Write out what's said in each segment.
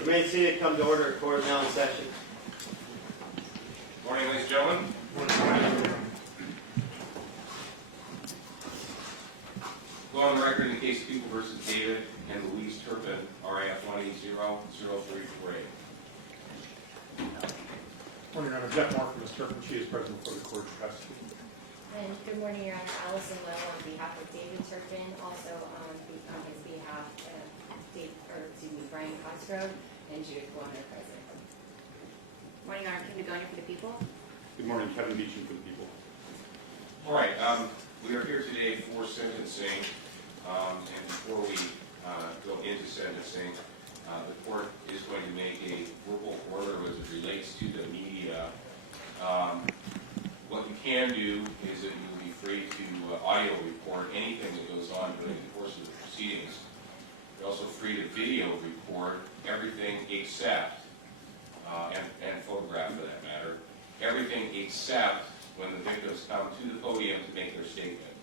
Remain seated, come to order, court now in session. Morning, ladies and gentlemen. Go on the record in the case of People versus David and Louise Turpin, RAF 180-033. Morning, Your Honor. Jeff Moore from Ms. Turpin. She is present for the court's custody. And good morning, Your Honor. Allison Will on behalf of David Turpin, also on his behalf, Brian Cosgrove and Judith Warner present. Morning, Your Honor. Kim DeGonia for the people. Good morning, Kevin Beecham for the people. All right, we are here today for sentencing, and before we go into sentencing, the court is going to make a verbal order as it relates to the media. What you can do is that you will be free to audio record anything that goes on during the course of the proceedings. You're also free to video record everything except, and photograph for that matter, everything except when the victims come to the podium to make their statement.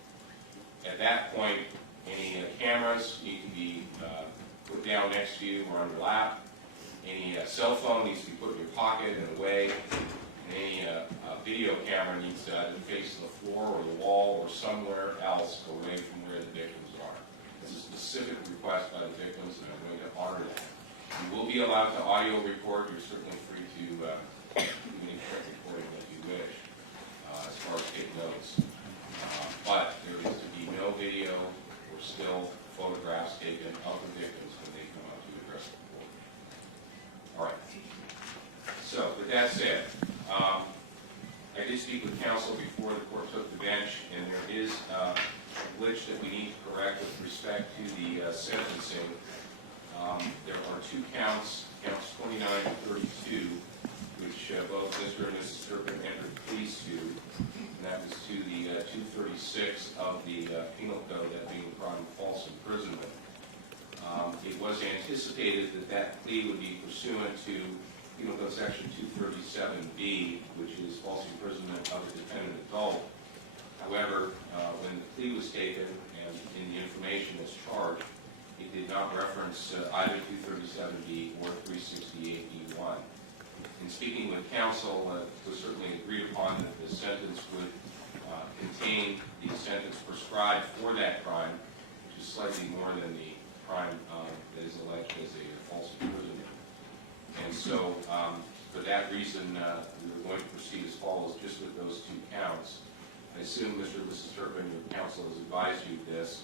At that point, any cameras need to be put down next to you or on your lap. Any cell phone needs to be put in your pocket and away. And any video camera needs to face the floor or the wall or somewhere else away from where the victims are. It's a specific request by the victims, and I'm going to honor that. You will be allowed to audio record. You're certainly free to do any recording that you wish as far as take notes. But there is to be no video or still photographs taken of the victims when they come out to address the court. All right. So with that said, I did speak with counsel before the court took the bench, and there is a glitch that we need to correct with respect to the sentencing. There are two counts, counts 29 and 32, which both Mr. and Mrs. Turpin entered pleas to, and that was to the 236 of the Penal Code, that being the crime of false imprisonment. It was anticipated that that plea would be pursuant to Penal Code Section 237B, which is false imprisonment of a dependent adult. However, when the plea was taken and in the information as charged, it did not reference either 237B or 368B1. In speaking with counsel, it was certainly agreed upon that the sentence would contain the sentence prescribed for that crime, which is slightly more than the crime that is alleged as a false imprisonment. And so, for that reason, we were going to proceed as follows, just with those two counts. I assume Mr. and Mrs. Turpin, your counsel has advised you of this,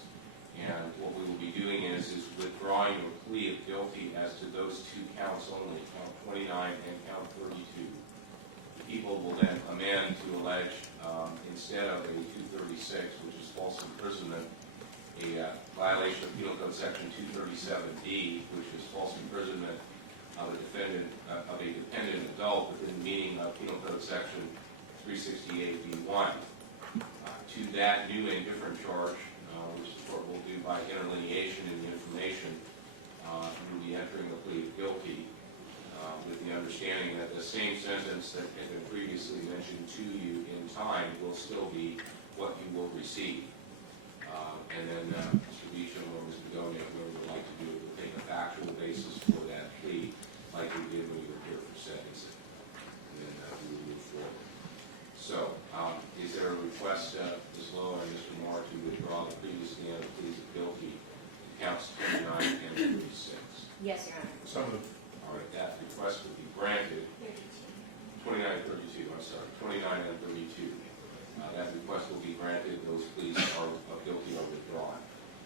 and what we will be doing is withdrawing your plea of guilty as to those two counts only, count 29 and count 32. The people will then amend to allege, instead of a 236, which is false imprisonment, a violation of Penal Code Section 237D, which is false imprisonment of a dependent adult within the meaning of Penal Code Section 368B1. To that new and different charge, which the court will do by interlineation in the information, you will be entering the plea of guilty with the understanding that the same sentence that had been previously mentioned to you in time will still be what you will receive. And then Mr. Beecham or Mr. Gonia, whoever would like to do it, will take a factual basis for that plea, like we did when you were here for sentencing. And then we will move forward. So, is there a request, Ms. Lowe and Mr. Moore, to withdraw the previously entered pleas of guilty to counts 29 and 36? Yes, Your Honor. So moved. All right, that request will be granted. 29 and 32, I'm sorry, 29 and 32. That request will be granted. Those pleas of guilty are withdrawn.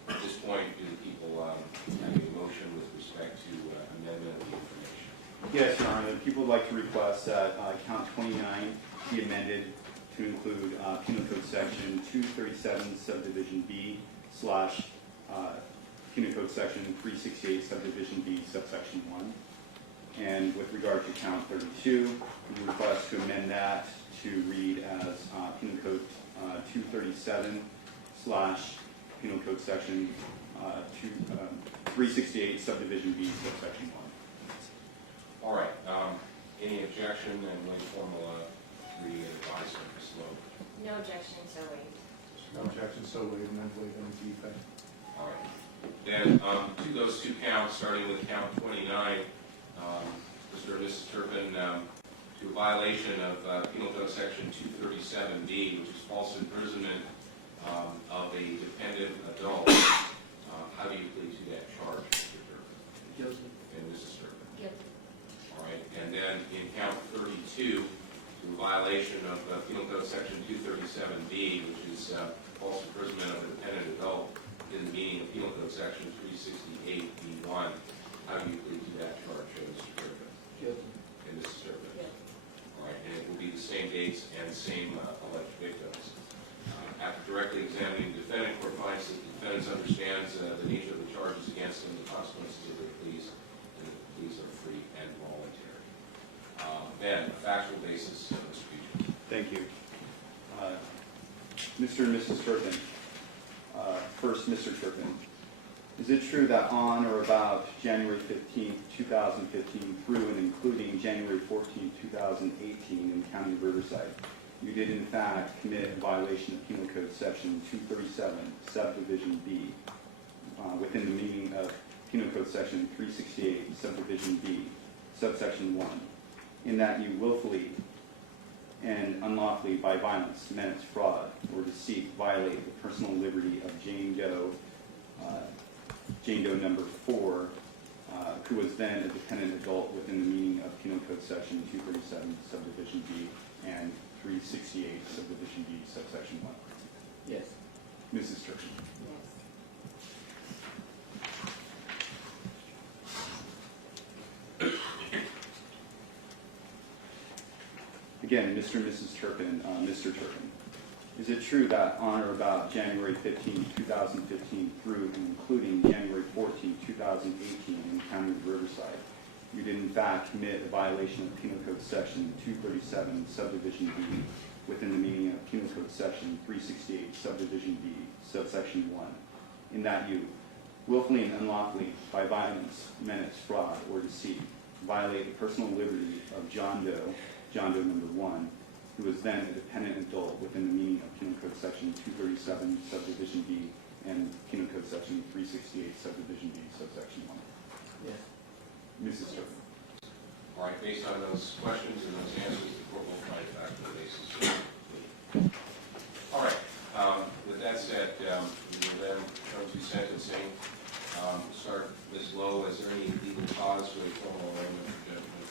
At this point, do the people have a motion with respect to amendment of the information? Yes, Your Honor. The people would like to request that count 29 be amended to include Penal Code Section 237 subdivision B / Penal Code Section 368 subdivision B subsection 1. And with regard to count 32, we request to amend that to read as Penal Code 237 / Penal Code Section 368 subdivision B subsection 1. All right. Any objection and late formal reading and advice from Ms. Lowe? No objection, so waived. No objection, so waived, and then waive any defect. All right. Then to those two counts, starting with count 29, Mr. and Mrs. Turpin to a violation of Penal Code Section 237B, which is false imprisonment of a dependent adult. How do you plead to that charge, Mr. Turpin? Guilty. And Mrs. Turpin? Guilty. All right, and then in count 32, to a violation of Penal Code Section 237B, which is false imprisonment of a dependent adult in the meaning of Penal Code Section 368B1. How do you plead to that charge, Mr. Turpin? Guilty. And Mrs. Turpin? Guilty. All right, and it will be the same dates and same alleged victims. After directly examining the defendant, court finds that the defendant understands the nature of the charges against him, the consequences of their pleas, and that the pleas are free and voluntary. Then, a factual basis, Mr. Beecham. Thank you. Mr. and Mrs. Turpin. First, Mr. Turpin. Is it true that on or about January 15, 2015 through and including January 14, 2018 in the County of Riverside, you did in fact commit a violation of Penal Code Section 237, Subdivision B, within the meaning of Penal Code Section 368, Subdivision B, Subsection 1, in that you willfully and unlawfully by violence, menace, fraud, or deceit violate the personal liberty of Jane Doe number 4, who was then a dependent adult within the meaning of Penal Code Section 237, Subdivision B, and 368, Subdivision B, Subsection 1. Yes. Mrs. Turpin. Yes. Again, Mr. and Mrs. Turpin. Mr. Turpin. Is it true that on or about January 15, 2015 through and including January 14, 2018 in the County of Riverside, you did in fact commit a violation of Penal Code Section 237, Subdivision B, within the meaning of Penal Code Section 368, Subdivision B, Subsection 1, in that you willfully and unlawfully, by violence, menace, fraud, or deceit, violate the personal liberty of John Doe number 1, who was then a dependent adult within the meaning of Penal Code Section 237, Subdivision B, and Penal Code Section 368, Subdivision B, Subsection 1. Yes. Mrs. Turpin. All right, based on those questions and those answers, the court will find a factual basis. All right, with that said, we will then come to sentencing. Start, Ms. Lowe, is there any legal cause for a criminal arraignment or judgment?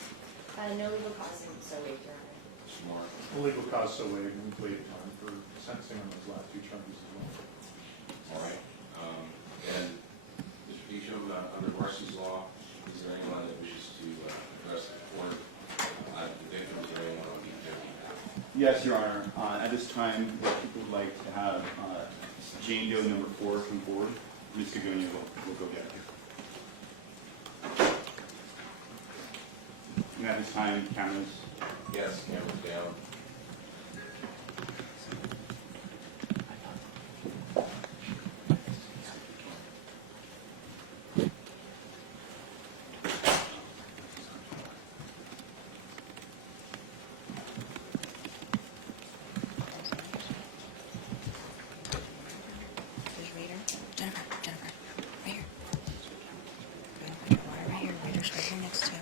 No legal cause, so wait, Your Honor. Mr. Moore? The legal cause so waived and plead for sentencing on those last two charges as well. All right, and Mr. Beecham, under Marcy's law, is there anyone that wishes to address the court, the victims, or anyone on their behalf? Yes, Your Honor. At this time, people would like to have Jane Doe number 4 come forward. Ms. Gagonia will go get her. And at this time, cameras. Yes, cameras down. Jennifer, right here. Water right here. Waiter's right here next to you.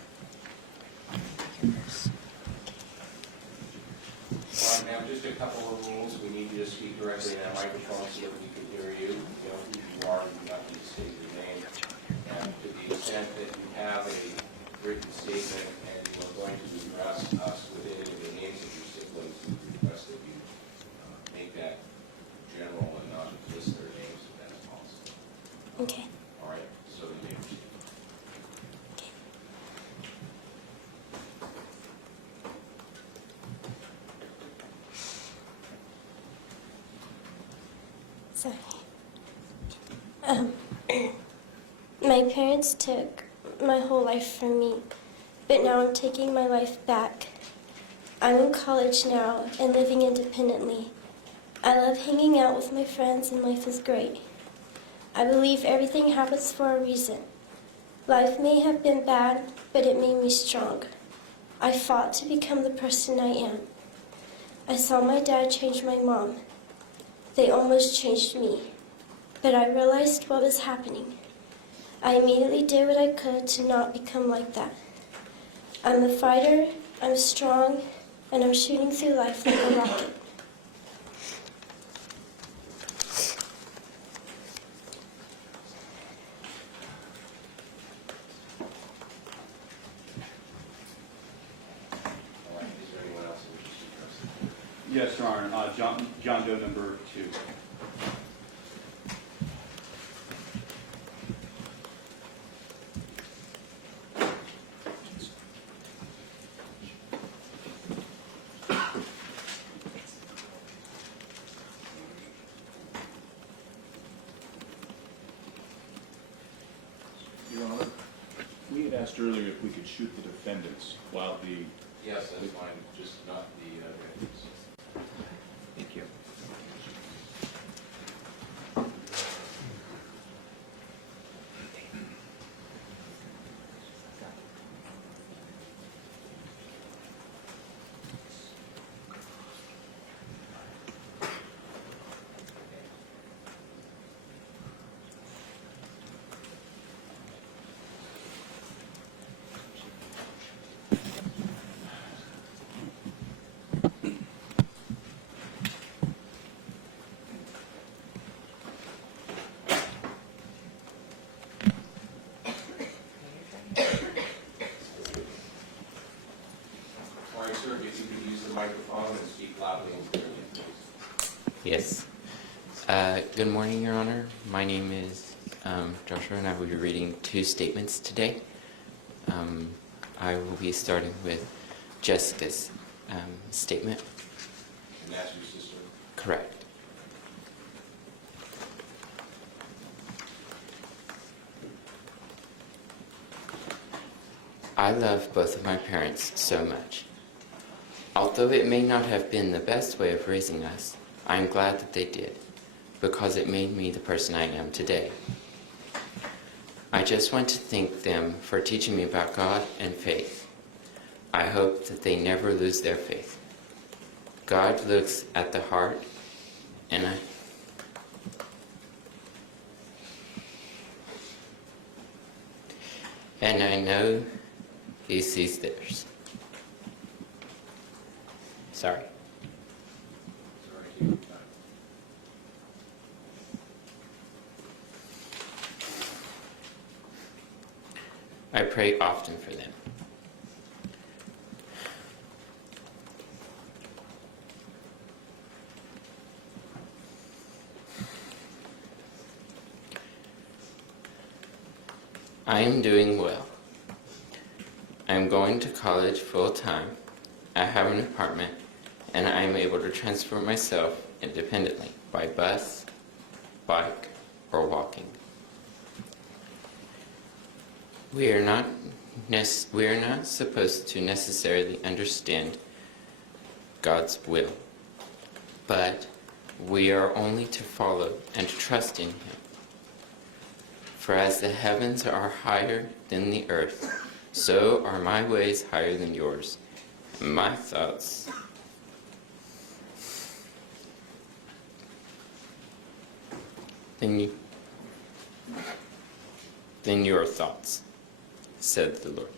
Now, just a couple of rules. We need you to speak directly in that microphone so that we can hear you. You know who you are, you do not need to state your name. And to the extent that you have a written statement and you are going to address us with any of the names of your siblings, we request that you make that general and not list their names if that's possible. Okay. All right, so you may proceed. Sorry. My parents took my whole life from me, but now I'm taking my life back. I'm in college now and living independently. I love hanging out with my friends and life is great. I believe everything happens for a reason. Life may have been bad, but it made me strong. I fought to become the person I am. I saw my dad change my mom. They almost changed me, but I realized what was happening. I immediately did what I could to not become like that. I'm a fighter, I'm strong, and I'm shooting through life like a rocket. All right, is there anyone else who wishes to address? Yes, Your Honor. John Doe number 2. Your Honor, we had asked earlier if we could shoot the defendants while the... Yes, that's fine, just not the deputies. Thank you. All right, sir, if you could use the microphone and speak loudly and clearly, please. Yes. Good morning, Your Honor. My name is Joshua, and I will be reading 2 statements today. I will be starting with Jessica's statement. And that's your sister. Correct. I love both of my parents so much. Although it may not have been the best way of raising us, I am glad that they did, because it made me the person I am today. I just want to thank them for teaching me about God and faith. I hope that they never lose their faith. God looks at the heart, and I know He sees theirs. Sorry. Sorry, take your time. I pray often for them. I am doing well. I am going to college full time. I have an apartment, and I am able to transport myself independently by bus, bike, or walking. We are not supposed to necessarily understand God's will, but we are only to follow and to trust in Him. For as the heavens are higher than the earth, so are my ways higher than yours, and my thoughts than your thoughts, said the Lord.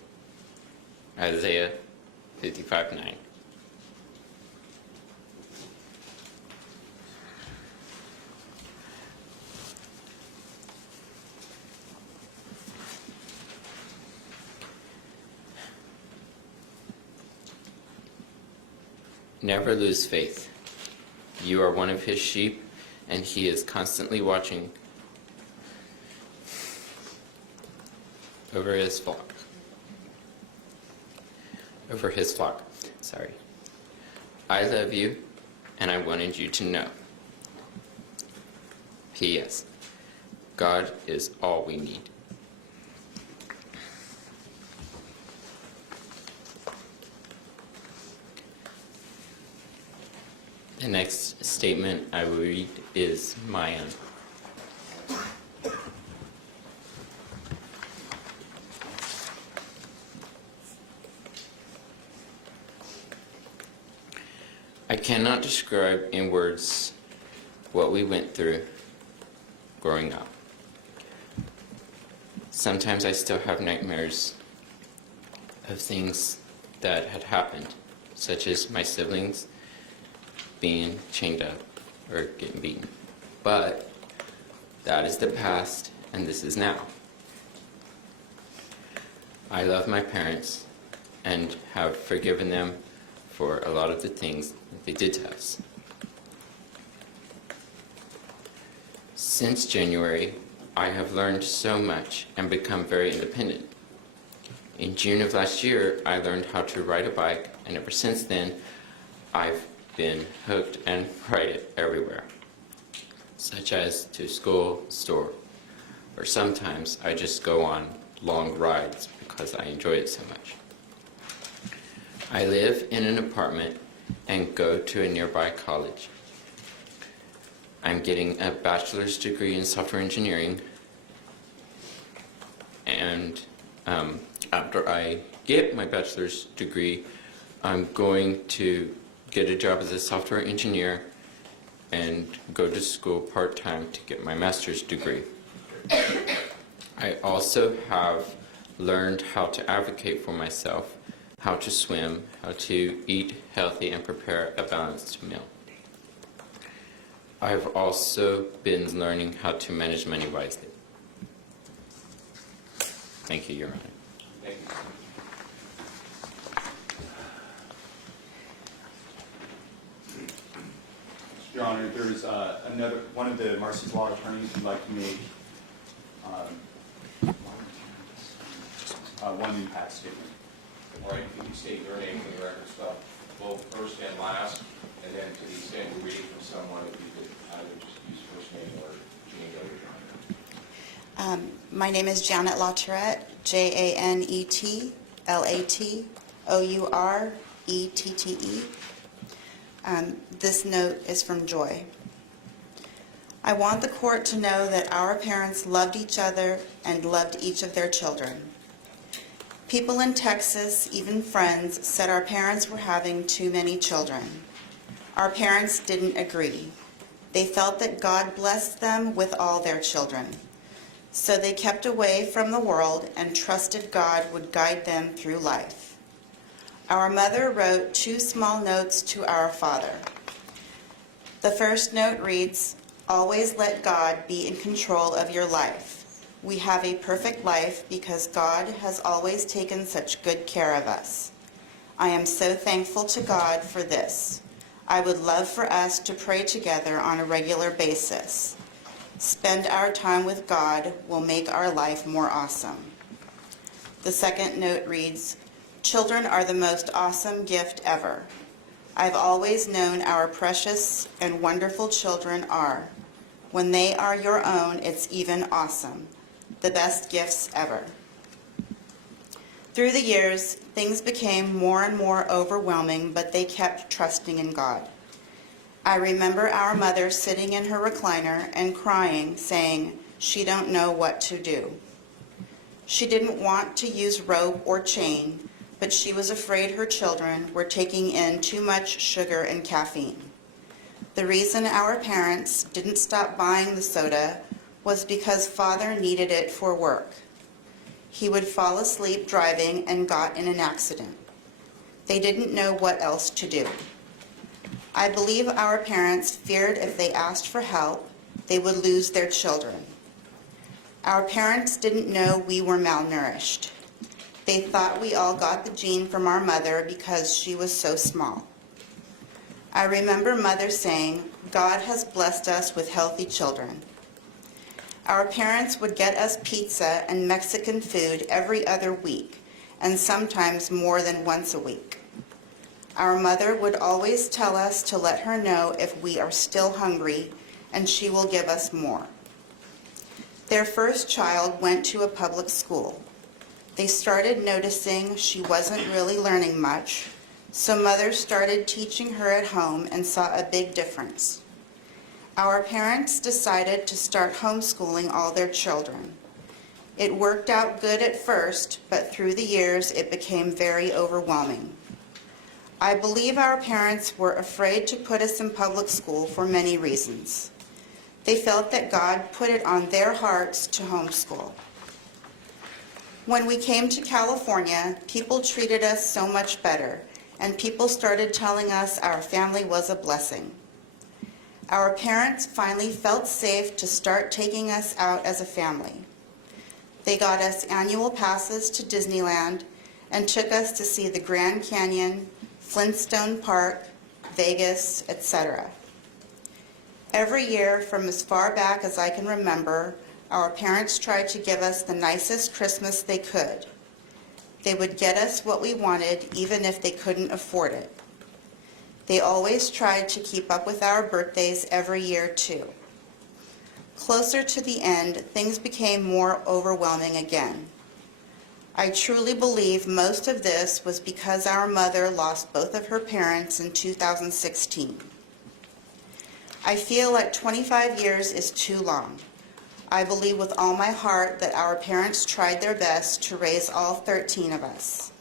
Isaiah 55:9. Never lose faith. You are one of His sheep, and He is constantly watching over His flock. Sorry. I love you, and I wanted you to know. P.S. God is all we need. The next statement I will read is my own. I cannot describe in words what we went through growing up. Sometimes I still have nightmares of things that had happened, such as my siblings being chained up or getting beaten. But that is the past, and this is now. I love my parents and have forgiven them for a lot of the things that they did to us. Since January, I have learned so much and become very independent. In June of last year, I learned how to ride a bike, and ever since then, I've been hooked and ride it everywhere, such as to school, store, or sometimes I just go on long rides because I enjoy it so much. I live in an apartment and go to a nearby college. I'm getting a bachelor's degree in software engineering, and after I get my bachelor's degree, I'm going to get a job as a software engineer and go to school part-time to get my master's degree. I also have learned how to advocate for myself, how to swim, how to eat healthy and prepare a balanced meal. I've also been learning how to manage money wisely. Thank you, Your Honor. Thank you. Your Honor, there's another, one of the Marcy's Law attorneys who'd like to make one impact statement. All right, can you state your name for the record stuff, both first and last, and then to the extent you're reading from someone, if you could either just use first name or change over your honor. My name is Janet Latourette, JANETLATOURETTE. This note is from Joy. I want the court to know that our parents loved each other and loved each of their children. People in Texas, even friends, said our parents were having too many children. Our parents didn't agree. They felt that God blessed them with all their children. So they kept away from the world and trusted God would guide them through life. Our mother wrote 2 small notes to our father. The first note reads, "Always let God be in control of your life. We have a perfect life because God has always taken such good care of us. I am so thankful to God for this. I would love for us to pray together on a regular basis. Spend our time with God will make our life more awesome." The second note reads, "Children are the most awesome gift ever. I've always known our precious and wonderful children are. When they are your own, it's even awesome. The best gifts ever." Through the years, things became more and more overwhelming, but they kept trusting in God. I remember our mother sitting in her recliner and crying, saying she don't know what to do. She didn't want to use rope or chain, but she was afraid her children were taking in too much sugar and caffeine. The reason our parents didn't stop buying the soda was because Father needed it for work. He would fall asleep driving and got in an accident. They didn't know what else to do. I believe our parents feared if they asked for help, they would lose their children. Our parents didn't know we were malnourished. They thought we all got the gene from our mother because she was so small. I remember Mother saying, "God has blessed us with healthy children." Our parents would get us pizza and Mexican food every other week, and sometimes more than once a week. Our mother would always tell us to let her know if we are still hungry, and she will give us more. Their first child went to a public school. They started noticing she wasn't really learning much, so Mother started teaching her at home and saw a big difference. Our parents decided to start homeschooling all their children. It worked out good at first, but through the years it became very overwhelming. I believe our parents were afraid to put us in public school for many reasons. They felt that God put it on their hearts to homeschool. When we came to California, people treated us so much better, and people started telling us our family was a blessing. Our parents finally felt safe to start taking us out as a family. They got us annual passes to Disneyland and took us to see the Grand Canyon, Flintstone Park, Vegas, etc. Every year, from as far back as I can remember, our parents tried to give us the nicest Christmas they could. They would get us what we wanted, even if they couldn't afford it. They always tried to keep up with our birthdays every year, too. Closer to the end, things became more overwhelming again. I truly believe most of this was because our mother lost both of her parents in 2016. I feel like 25 years is too long. I believe with all my heart that our parents tried their best to raise all 13 of us,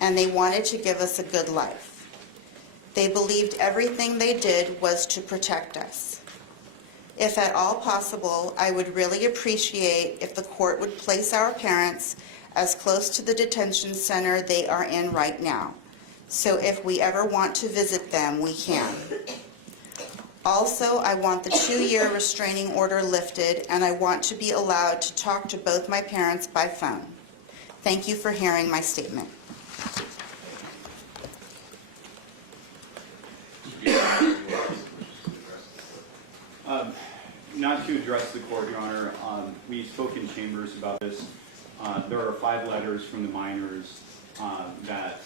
and they wanted to give us a good life. They believed everything they did was to protect us. If at all possible, I would really appreciate if the court would place our parents as close to the detention center they are in right now, so if we ever want to visit them, we can. Also, I want the 2-year restraining order lifted, and I want to be allowed to talk to both my parents by phone. Thank you for hearing my statement. Not to address the court, Your Honor, we spoke in chambers about this. There are 5 letters from the minors that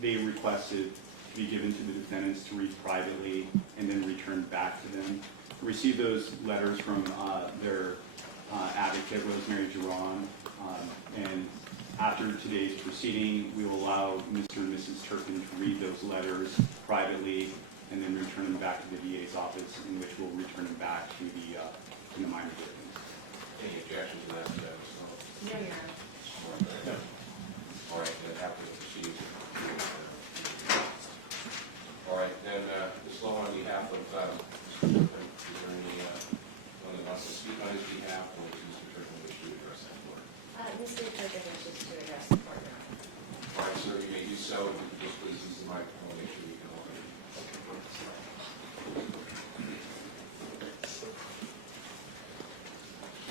they requested to be given to the defendants to read privately and then returned back to them. We received those letters from their advocate, Rosemary Giron, and after today's proceeding, we will allow Mr. and Mrs. Turpin to read those letters privately and then return them back to the DA's office, in which we'll return them back to the minor victims. Any objection to that? No, Your Honor. All right, then after the proceedings. All right, then Ms. Lowe, on behalf of Mr. Turpin, is there anyone that wants to speak on his behalf, or does Mr. Turpin wish to address that board? Mr. Turpin wishes to address the court. All right, sir, you may do so. If you could just please use the microphone, make sure we can all hear you.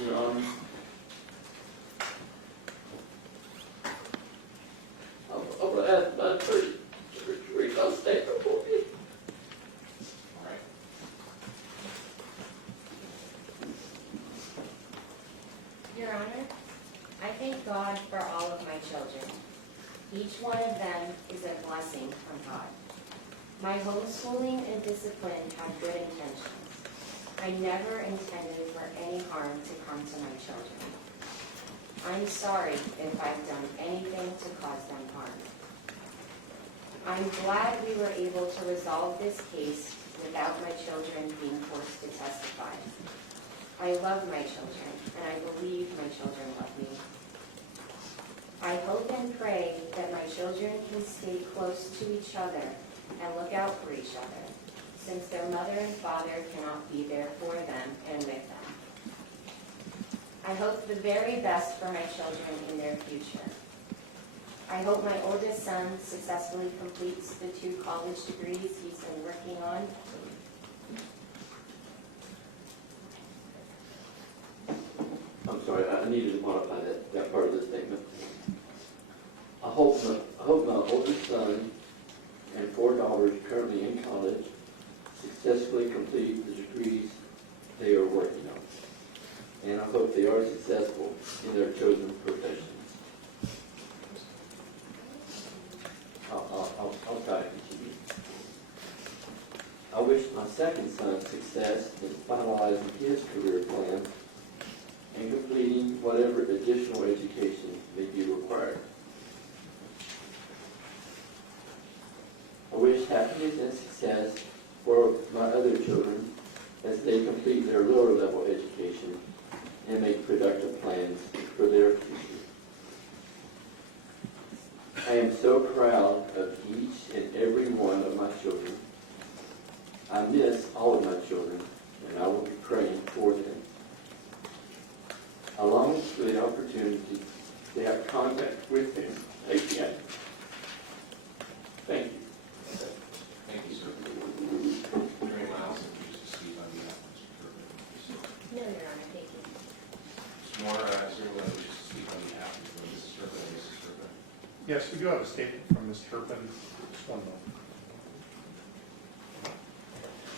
Your Honor, I'm going to ask my attorney to read my statement for me. All right. Your Honor, I thank God for all of my children. Each one of them is a blessing from God. My homeschooling and discipline have good intentions. I never intended for any harm to come to my children. I'm sorry if I've done anything to cause them harm. I'm glad we were able to resolve this case without my children being forced to testify. I love my children, and I believe my children love me. I hope and pray that my children can stay close to each other and look out for each other, since their mother and father cannot be there for them and with them. I hope the very best for my children in their future. I hope my oldest son successfully completes the 2 college degrees he's been working on. I'm sorry, I needed to modify that part of the statement. I hope my oldest son and 4 daughters currently in college successfully complete the degrees they are working on. And I hope they are successful in their chosen professions. I'll try to continue. I wish my second son success in finalizing his career plan and completing whatever additional education may be required. I wish happiness and success for my other children as they complete their lower level education and make productive plans for their future. I am so proud of each and every one of my children. I miss all of my children, and I will be praying for them. I long for the opportunity to contact with him again. Thank you. Thank you, sir. Is there anyone else that wishes to speak on behalf of Mr. Turpin? No, Your Honor, thank you. Mr. Moore, is there anyone that wishes to speak on behalf of Mrs. Turpin and Mrs. Turpin? Yes, we do have a statement from Ms. Turpin. Just one moment.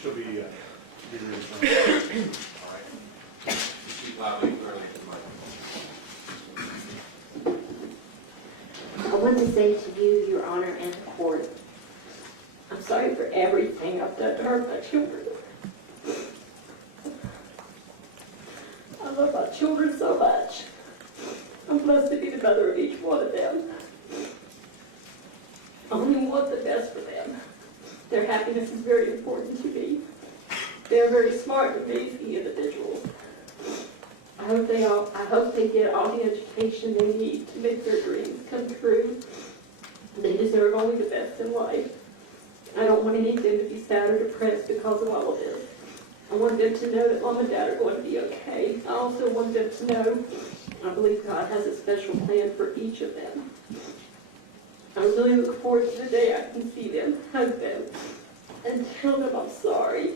She'll be reading. All right. Speak loudly and clearly to the microphone. I want to say to you, Your Honor, and the court, I'm sorry for everything I've done to hurt my children. I love my children so much. I'm blessed to be the mother of each one of them. I only want the best for them. Their happiness is very important to me. They're very smart and amazing individuals. I hope they get all the education they need to make their dreams come true. They deserve only the best in life. I don't want any of them to be sad or depressed because of all of this. I want them to know that Mom and Dad are going to be okay. I also want them to know I believe God has a special plan for each of them. I really look forward to the day I can see them, hug them, and tell them I'm sorry.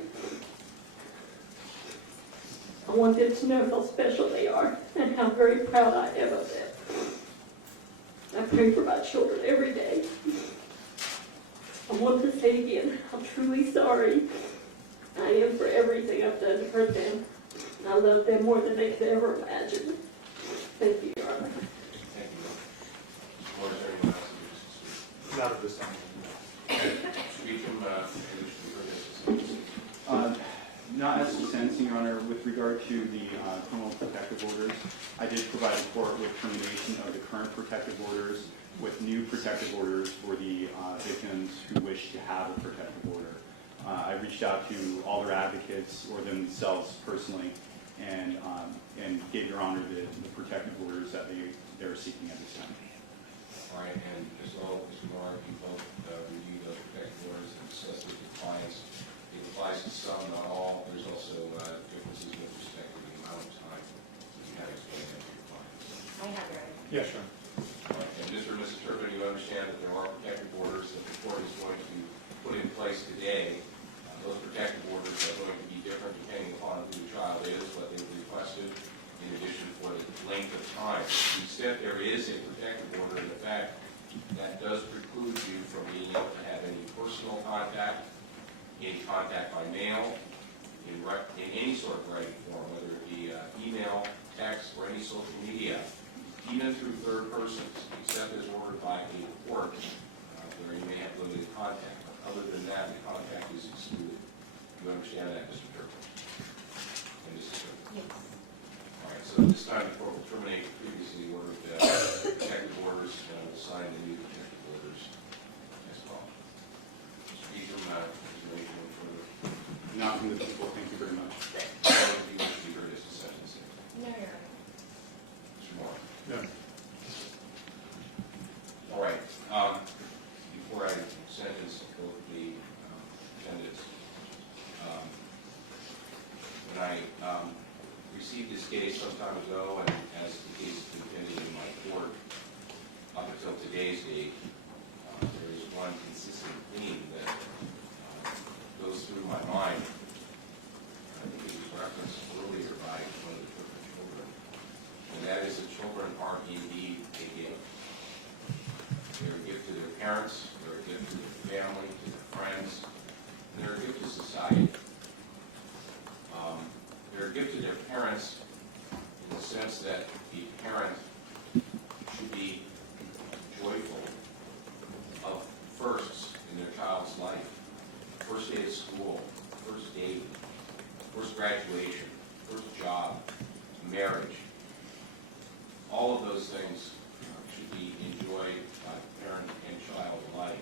I want them to know how special they are and how very proud I am of them. I pray for my children every day. I want to say again, I'm truly sorry. I am for everything I've done to hurt them. I love them more than they could ever imagine. Thank you, Your Honor. Thank you. Mr. Moore, is there anyone else that wishes to speak? Not at this time. Speak from, in which we heard this. Not as to sentencing, Your Honor, with regard to the criminal protective orders, I did provide the court with termination of the current protective orders with new protective orders for the victims who wish to have a protective order. I reached out to all their advocates or themselves personally and gave Your Honor the protective orders that they're seeking at this time. All right, and as well, Mr. Moore, you both reviewed those protective orders and discussed with your clients. It applies to some, not all. There's also differences with respect to the amount of time you have explained that to your clients. I have, Your Honor. Yeah, sure. All right, and Mr. and Mrs. Turpin, you understand that there are protective orders that the court is going to put in place today. Those protective orders are going to be different depending upon who the child is, what they've requested, in addition for the length of time. To the extent there is a protective order, in fact, that does preclude you from being able to have any personal contact, any contact by mail, in any sort of writing form, whether it be email, text, or any social media, even through third persons, except as ordered by a court, where you may have limited contact. But other than that, the contact is excluded. You understand that, Mr. Turpin? And Mrs. Turpin? Yes. All right, so this time the court will terminate the previously ordered protective orders and will sign the new protective orders as well. Mr. Beecham, is there anything further? Not from the people. Thank you very much. All of you wish to be heard as to sentencing. No, Your Honor. Mr. Moore? No. All right. Before I sentence both the defendants, when I received this case some time ago, and as the case continued in my court, up until today's date, there is one consistent theme that goes through my mind. I think it was referenced earlier by one of the Turpin children, and that is that children are indeed a gift. They're a gift to their parents, they're a gift to their family, to their friends, and they're a gift to society. They're a gift to their parents in the sense that the parent should be joyful of firsts in their child's life. First day of school, first date, first graduation, first job, marriage. All of those things should be enjoyed by parent and child alike.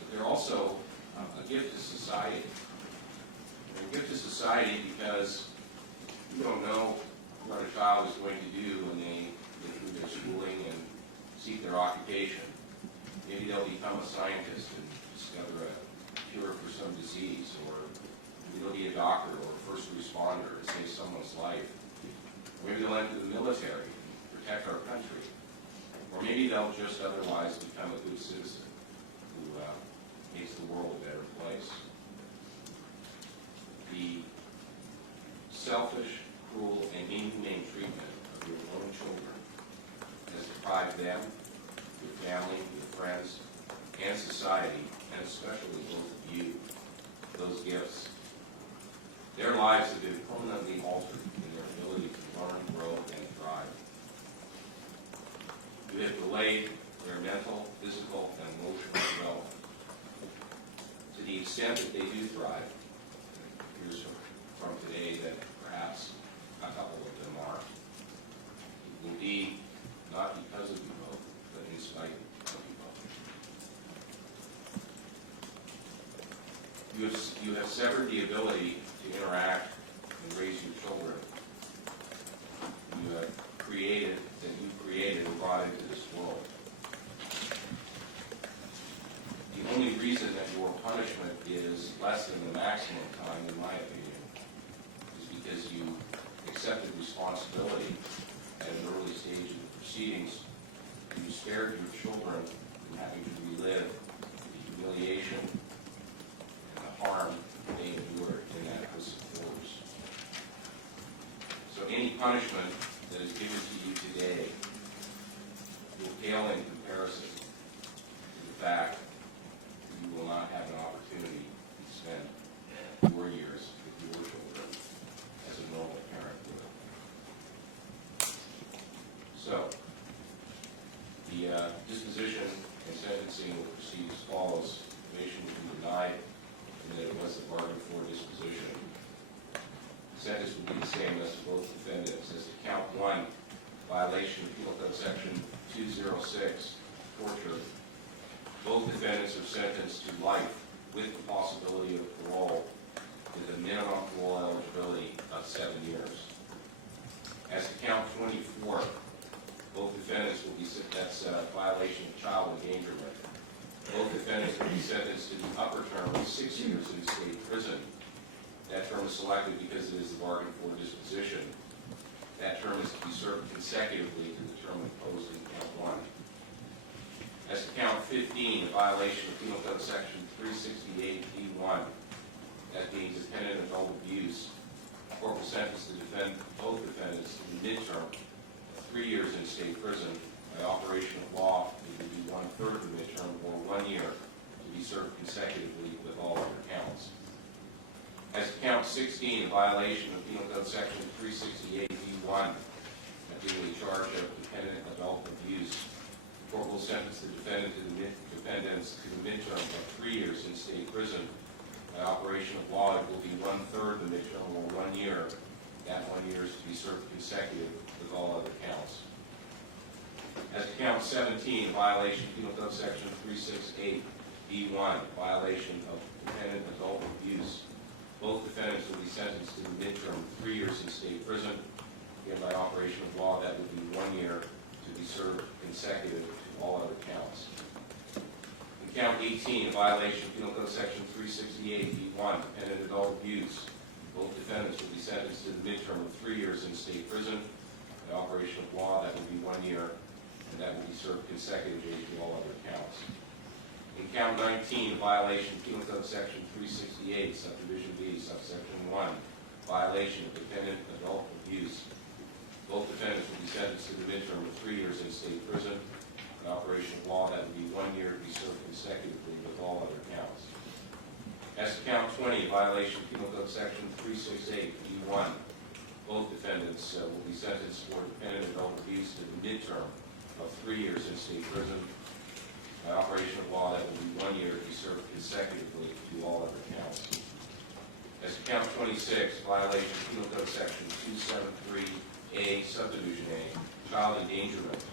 But they're also a gift to society. They're a gift to society because you don't know what a child is going to do when they get through their schooling and seek their occupation. Maybe they'll become a scientist and discover a cure for some disease, or maybe they'll be a doctor or a first responder to save someone's life. Maybe they'll enter the military protect our country. Or maybe they'll just otherwise become a good citizen who makes the world a better place. The selfish, cruel, and inhumane treatment of your own children has deprived them, your family, your friends, and society, and especially both of you, those gifts. Their lives have been permanently altered in their ability to learn, grow, and thrive. You have delayed their mental, physical, and emotional development. To the extent that they do thrive, it appears from today that perhaps a couple of them are. It will be not because of you both, but in spite of you both. You have severed the ability to interact and raise your children. You have created and brought into this world. The only reason that your punishment is less than the maximum time, in my opinion, is because you accepted responsibility at an early stage of the proceedings. You spared your children from having to relive the humiliation and the harm they endured in that prison quarters. So any punishment that is given to you today will pale in comparison to the fact that you will not have an opportunity to spend your years with your children as a normal parent would. So, the disposition and sentencing will proceed as follows. Probation will be denied, and that it was a bargain for disposition. The sentence will be the same as to both defendants. As to count one, violation of Penal Code Section 206, torture, both defendants are sentenced to life with the possibility of parole with a minimum parole eligibility of 7 years. As to count 24, both defendants will be that's a violation of child endangerment. Both defendants will be sentenced to the upper term of 6 years in state prison. That term is selected because it is the bargain for disposition. That term is to be served consecutively to the term imposed in count one. As to count 15, a violation of Penal Code Section 368B1, that being dependent adult abuse, the court will sentence both defendants to the midterm of 3 years in state prison. By operation of law, it will be 1/3 of the midterm or 1 year to be served consecutively with all other counts. As to count 16, a violation of Penal Code Section 368B1, that being the charge of dependent adult abuse, the court will sentence the defendants to the midterm of 3 years in state prison. By operation of law, it will be 1/3 of the midterm or 1 year. That 1 year is to be served consecutive with all other counts. As to count 17, violation of Penal Code Section 368B1, violation of dependent adult abuse. Both defendants will be sentenced to the midterm of 3 years in state prison. Again, by operation of law, that would be 1 year to be served consecutive to all other counts. In count 18, a violation of Penal Code Section 368B1, dependent adult abuse. Both defendants will be sentenced to the midterm of 3 years in state prison. By operation of law, that would be 1 year, and that will be served consecutively to all other counts. In count 19, a violation of Penal Code Section 368, subdivision B, subsection 1, violation of dependent adult abuse. Both defendants will be sentenced to the midterm of 3 years in state prison. By operation of law, that would be 1 year to be served consecutively with all other counts. As to count 20, a violation of Penal Code Section 368B1, both defendants will be sentenced for dependent adult abuse to the midterm of 3 years in state prison. By operation of law, that will be 1 year to be served consecutively to all other counts. As to count 26, violation of Penal Code Section 273A, subdivision A, child endangerment.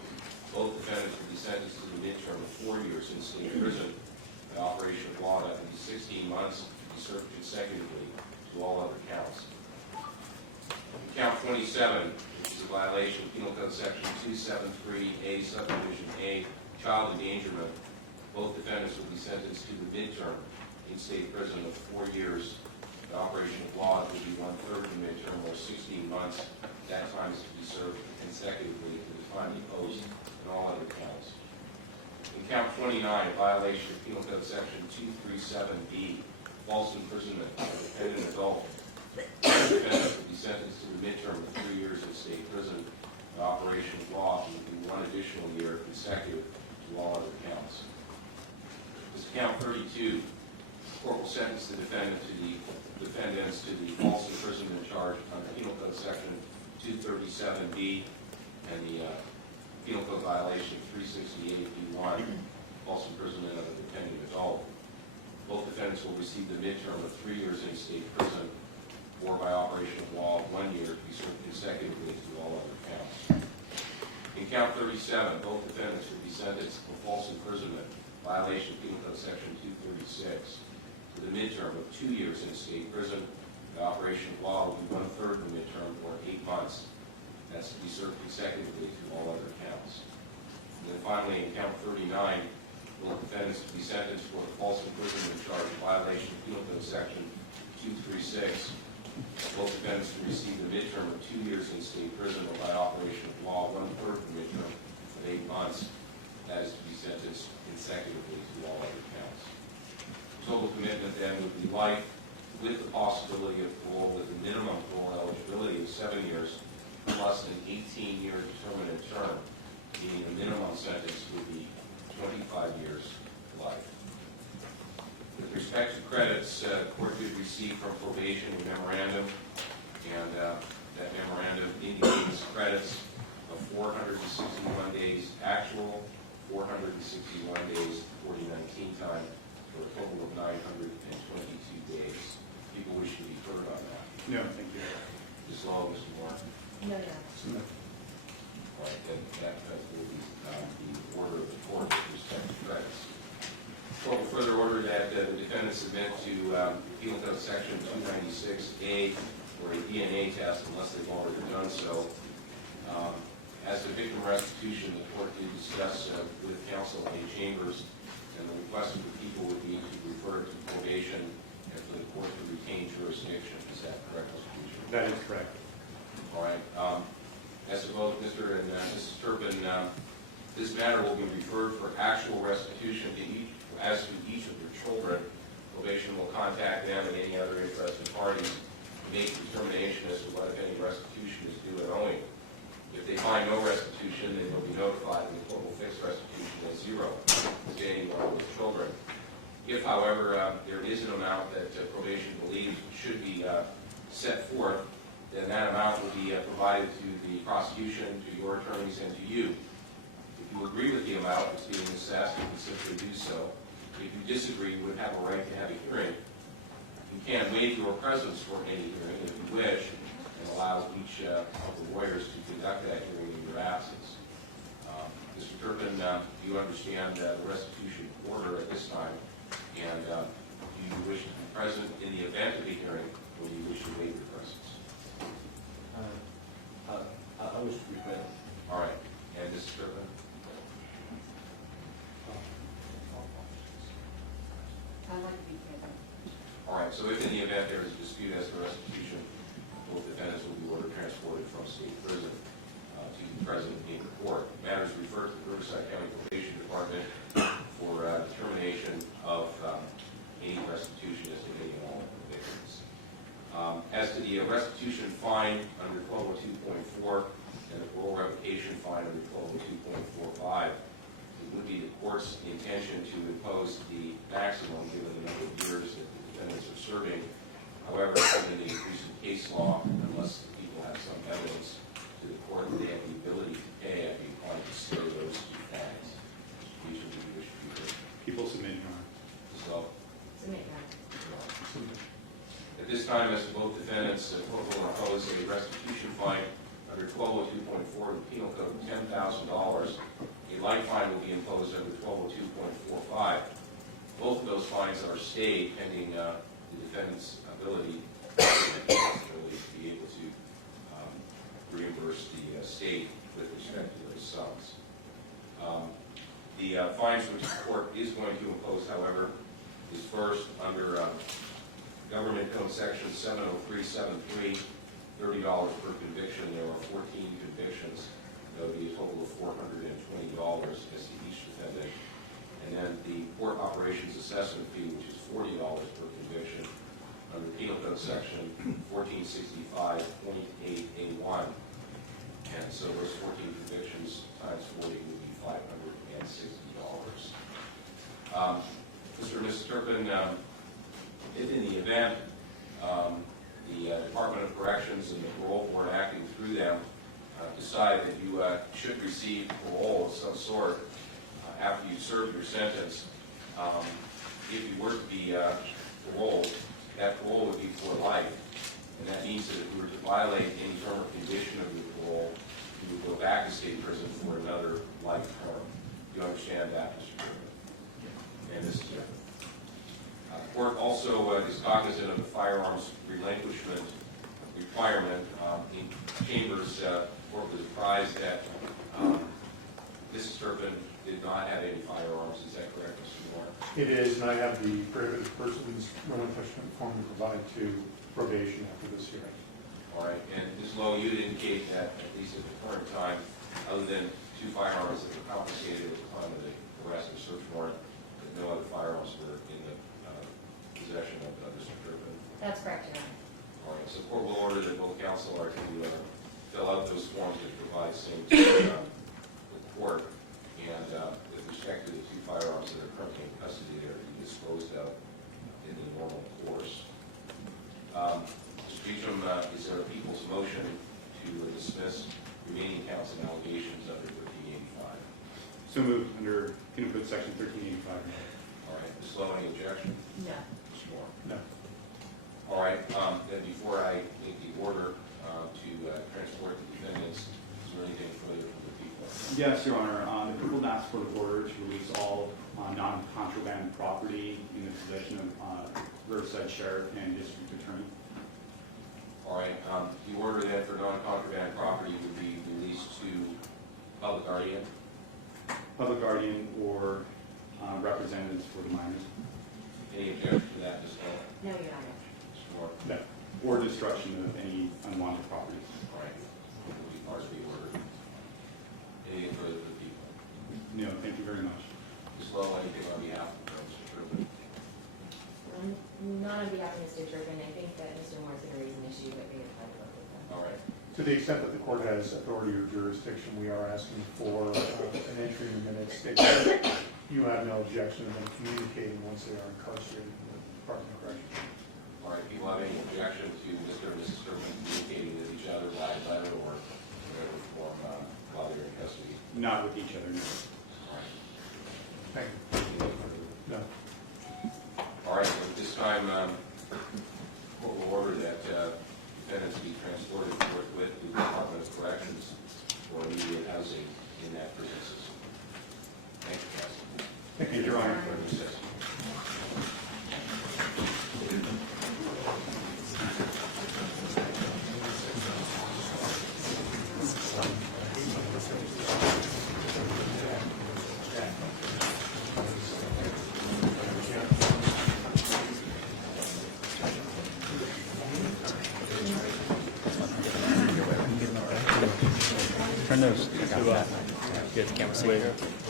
Both defendants will be sentenced to the midterm of 4 years in state prison. By operation of law, that will be 16 months to be served consecutively to all other counts. In count 27, which is a violation of Penal Code Section 273A, subdivision A, child endangerment. Both defendants will be sentenced to the midterm in state prison of 4 years. The operation of law will be 1/3 of the midterm or 16 months. That time is to be served consecutively to the time imposed in all other counts. In count 29, a violation of Penal Code Section 237B, false imprisonment of a dependent adult. The defendant will be sentenced to a midterm of 3 years in state prison in operation of law and 1 additional year consecutive to all other counts. This is count 32. The court will sentence the defendants to the false imprisonment charge under Penal Code Section 237B and the Penal Code violation of 368B1, false imprisonment of a dependent adult. Both defendants will receive the midterm of 3 years in state prison or by operation of law 1 year to be served consecutively to all other counts. In count 37, both defendants will be sentenced for false imprisonment, violation of Penal Code Section 236, to the midterm of 2 years in state prison. The operation of law will be 1/3 the midterm, or 8 months. That's to be served consecutively to all other counts. And then finally, in count 39, both defendants will be sentenced for a false imprisonment charge, violation of Penal Code Section 236. Both defendants will receive the midterm of 2 years in state prison or by operation of law 1/3 the midterm of 8 months. That is to be sentenced consecutively to all other counts. Total commitment then would be life with the possibility of parole with a minimum parole eligibility of 7 years plus an 18-year determinate term, meaning the minimum sentence would be 25 years to life. With respect to credits, the court did receive from probation a memorandum, and that memorandum indicates credits of 461 days actual, 461 days 2019 time, for a total of 922 days. People wish to be heard on that. No, thank you. Ms. Lowe, Mr. Moore? No, no. All right, then that will be the order of the court with respect to credits. Court will further order that the defendant submit to Penal Code Section 296A for a DNA test unless they've already done so. As to victim restitution, the court did discuss with counsel A. Chambers, and the request of the people would be to refer to probation and for the court to retain jurisdiction. Is that correct, Mr. Boucher? That is correct. All right. As to both Mr. and Mrs. Turpin, this matter will be referred for actual restitution to each, as to each of their children. Probation will contact them and any other interested parties to make a determination as to what, if any, restitution is due and owing. If they find no restitution, then they'll be notified and the court will fix restitution at 0 to any one of the children. If, however, there is an amount that probation believes should be set forth, then that amount will be provided to the prosecution, to your attorneys, and to you. If you agree with the amount that's being assessed, you can simply do so. If you disagree, you would have a right to have a hearing. You can waive your presence for any hearing if you wish, and allow each of the lawyers to conduct that hearing in your absence. Mr. Turpin, do you understand the restitution order at this time? And do you wish to be present in the event of a hearing, or do you wish to waive your presence? I wish to be present. All right. And Mr. Turpin? I'd like to be present. All right. So if in the event there is a dispute as to restitution, both defendants will be ordered transported from state prison to be present in court. Matters referred to the Riverside County Probation Department for determination of any restitution as to any and all victims. As to the restitution fine under 1202.4 and the parole revocation fine under 1202.45, it would be the court's intention to impose the maximum given the number of years that the defendants are serving. However, given the recent case law, unless the people have some evidence to the court that they have the ability to pay, I'd be inclined to stay those two fines. These would be the wish to be heard. People submit, Your Honor. So, Submit that. at this time, as to both defendants, the court will impose a restitution fine under 1202.4 of the Penal Code of $10,000. A light fine will be imposed under 1202.45. Both of those fines are stayed pending the defendant's ability to be able to reimburse the state with respect to those sums. The fines which the court is going to impose, however, is first under Government Code Section 70373, $30 per conviction. There are 14 convictions. That would be a total of $420 as to each defendant. And then the court operations assessment fee, which is $40 per conviction, under Penal Code Section 1465.8A1. And so those 14 convictions times 40 would be $560. Mr. and Mrs. Turpin, if in the event the Department of Corrections and the parole board acting through them decide that you should receive parole of some sort after you serve your sentence, if you were to be paroled, that parole would be for life. And that means that if you were to violate any term or condition of your parole, you would go back to state prison for another life term. Do you understand that, Mr. Turpin? And Mrs. Turpin? The court also is cognizant of the firearms relinquishment requirement. In Chambers, the court was apprised that Mrs. Turpin did not have any firearms. Is that correct, Mr. Moore? It is, and I have the prohibited persons relinquishment form to provide to probation after this hearing. All right, and Ms. Lowe, you would indicate that at least at the current time, other than 2 firearms that were confiscated at the time of the arrest or search warrant, that no other firearms were in the possession of Mr. Turpin. That's correct, Your Honor. All right, so the court will order that both counsel are to fill out those forms and provide same to the court. And with respect to the 2 firearms that are currently in custody, they are to be disposed of in the normal course. Mr. Beecham, is there a people's motion to dismiss remaining counts and allegations under 1385? So moved under Penal Code Section 1385. All right, Ms. Lowe, any objection? No. Mr. Moore? No. All right, then before I make the order to transport the defendants, is there anything further from the people? Yes, Your Honor. The people have asked for the order to release all non-contraband property in the possession of Riverside Sheriff and District Attorney. All right, the order then for non-contraband property would be released to public guardian. Public guardian or representatives for the minors. Any objection to that, Ms. Lowe? No, Your Honor. Mr. Moore? No. Or destruction of any unwanted properties. All right, will be part of the order. Anything further from the people? No, thank you very much. Ms. Lowe, anything on behalf of Mr. Turpin? Not on behalf of Mr. Turpin. I think that Mr. Moore's going to raise an issue that we have to work with them. All right. To the extent that the court has authority or jurisdiction, we are asking for an entry in the minutes stating that you have no objection to them communicating once they are incarcerated in the Department of Corrections. All right, people have any objection to Mr. and Mrs. Turpin communicating with each other by letter or whatever form while they're in custody? Not with each other, no. All right. Thank you. Anything further? No. All right, at this time, court will order that defendants be transported forthwith to the Department of Corrections for immediate housing in that prison system. Thank you, guys. Thank you, Your Honor. Recess. Turn those. Get the camera safe.